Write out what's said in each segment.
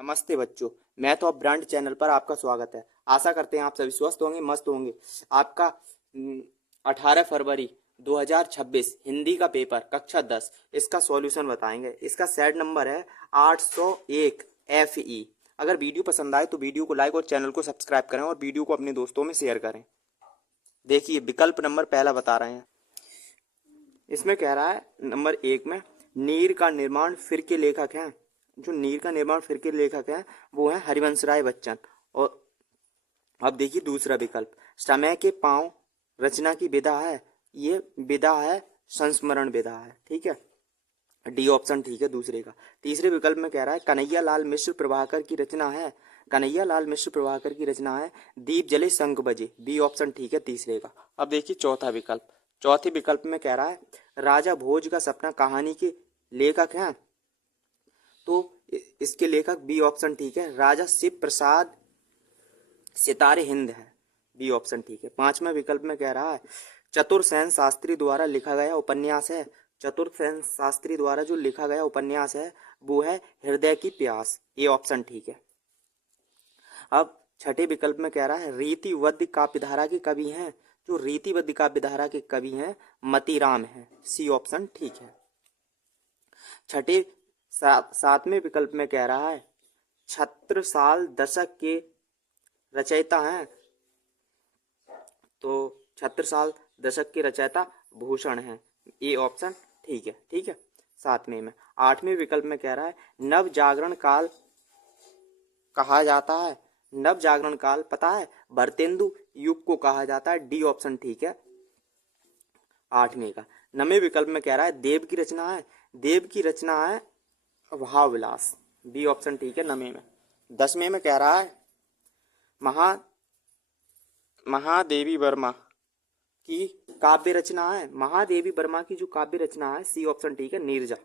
नमस्ते बच्चों। Math of brand channel पर आपका स्वागत है। आशा करते हैं आप सभी स्वस्थ होंगे, मस्त होंगे। आपका 18 फरवरी 2026 हिंदी का पेपर कक्षा 10 इसका सॉल्यूशन बताएंगे। इसका सेट नंबर है 801 FE। अगर वीडियो पसंद आए तो वीडियो को लाइक और चैनल को सब्सक्राइब करें और वीडियो को अपने दोस्तों में शेयर करें। देखिए विकल्प नंबर पहला बता रहे हैं। इसमें कह रहा है नंबर 1 में नीर का निर्माण फिर के लेखक हैं। जो नीर का निर्माण फिर के लेखक हैं वो है हरिवंश राय बच्चन। और अब देखिए दूसरा विकल्प, समय के पांव रचना की विधा है। ये विधा है संस्मरण विधा है, ठीक है। डी ऑप्शन ठीक है दूसरे का। तीसरे विकल्प में कह रहा है कन्हैया लाल मिश्र प्रभाकर की रचना है। कन्हैया लाल मिश्र प्रभाकर की रचना है दीप जले शंख बजे। बी ऑप्शन ठीक है तीसरे का। अब देखिए चौथा विकल्प। चौथे विकल्प में कह रहा है राजा भोज का सपना कहानी के लेखक हैं। तो इसके लेखक बी ऑप्शन ठीक है, राजा शिव प्रसाद सितारे हिंद है। बी ऑप्शन ठीक है। पांचवा विकल्प में कह रहा है चतुर्सेन शास्त्री द्वारा लिखा गया उपन्यास है। चतुर्सेन शास्त्री द्वारा जो लिखा गया उपन्यास है वो है हृदय की प्यास। ए ऑप्शन ठीक है। अब छठे विकल्प में कह रहा है रीतिवद्य काव्यधारा के कवि हैं। जो रीतिवद्य काव्यधारा के कवि हैं मतीराम है। सी ऑप्शन ठीक है। छठे सातवें विकल्प में कह रहा है छत्रसाल दशक के रचयिता हैं। तो छत्रसाल दशक के रचयिता भूषण हैं। ये ऑप्शन ठीक है, ठीक है। सातवें में आठवें विकल्प में कह रहा है नव जागरण काल कहा जाता है। नव जागरण काल पता है भरतेंदु युग को कहा जाता है। डी ऑप्शन ठीक है आठवें का। नवें विकल्प में कह रहा है देव की रचना है। देव की रचना है भाव विलास। बी ऑप्शन ठीक है नवें में। दसवें में कह रहा है महादेवी वर्मा की काव्य रचना है। महादेवी वर्मा की जो काव्य रचना है सी ऑप्शन ठीक है नीरजा,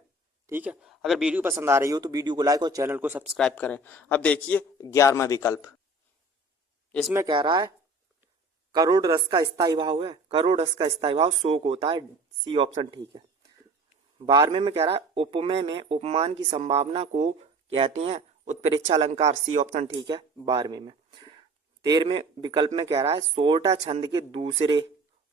ठीक है। अगर वीडियो पसंद आ रही हो तो वीडियो को लाइक और चैनल को सब्सक्राइब करें। अब देखिए 11वां विकल्प। इसमें कह रहा है करोड़ रस का स्थायी भाव है। करोड़ रस का स्थायी भाव शोक होता है। सी ऑप्शन ठीक है। 12वें में कह रहा है उपमेय में उपमान की संभावना को कहते हैं उत्प्रेक्षा अलंकार। सी ऑप्शन ठीक है 12वें में। 13वें विकल्प में कह रहा है सोरठा छंद के दूसरे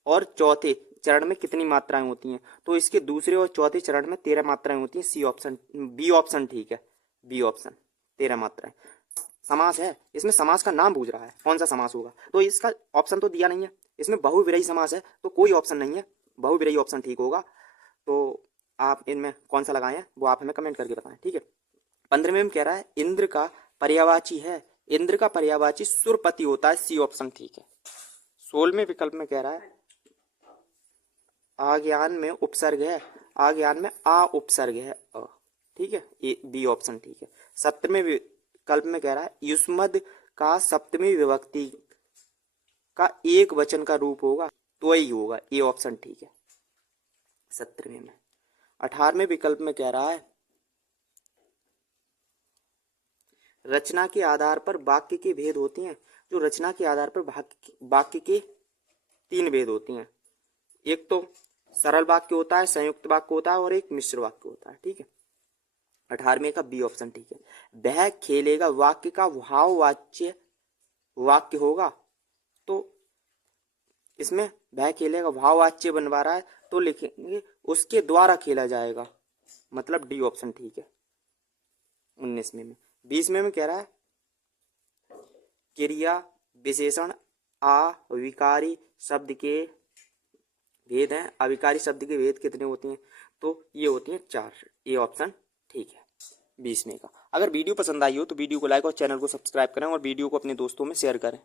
और चौथे चरण में कितनी मात्राएं होती हैं। तो इसके दूसरे और चौथे चरण में 13 मात्राएं होती हैं। सी ऑप्शन बी ऑप्शन ठीक है। बी ऑप्शन 13 मात्राएं। समास है, इसमें समास का नाम पूछ रहा है कौन सा समास होगा। तो इसका ऑप्शन तो दिया नहीं है। इसमें बहुविरही समास है तो कोई ऑप्शन नहीं है। बहुविरही ऑप्शन ठीक होगा। तो आप इनमें कौन सा लगाए हैं वो आप हमें कमेंट करके बताएं, ठीक है। 15वें में कह रहा है इंद्र का पर्यायवाची है। इंद्र का पर्यायवाची सुरपति होता है। सी ऑप्शन ठीक है। 16वें विकल्प में कह रहा है आज्ञान में उपसर्ग है। आज्ञान में आ उपसर्ग है अ, ठीक है। ए बी ऑप्शन ठीक है। 17वें विकल्प में कह रहा है युष्मद का सप्तमी विभक्ति का एक वचन का रूप होगा तो यही होगा। ए ऑप्शन ठीक है 17वें में। 18वें विकल्प में कह रहा है रचना के आधार पर वाक्य के भेद होते हैं। जो रचना के आधार पर वाक्य के 3 भेद होती हैं। एक तो सरल वाक्य होता है, संयुक्त वाक्य होता है और एक मिश्र वाक्य होता है, ठीक है। 18वें का बी ऑप्शन ठीक है। वह खेलेगा वाक्य का भाववाच्य वाक्य होगा। तो इसमें वह खेलेगा भाववाच्य बनवा रहा है तो लिखेंगे उसके द्वारा खेला जाएगा, मतलब डी ऑप्शन ठीक है 19वें में। 20वें में कह रहा है क्रिया विशेषण अविकारी शब्द के भेद हैं। अविकारी शब्द के भेद कितने होते हैं। तो ये होती हैं 4। ये ऑप्शन ठीक है 20वें का। अगर वीडियो पसंद आई हो तो वीडियो को लाइक और चैनल को सब्सक्राइब करें और वीडियो को अपने दोस्तों में शेयर करें।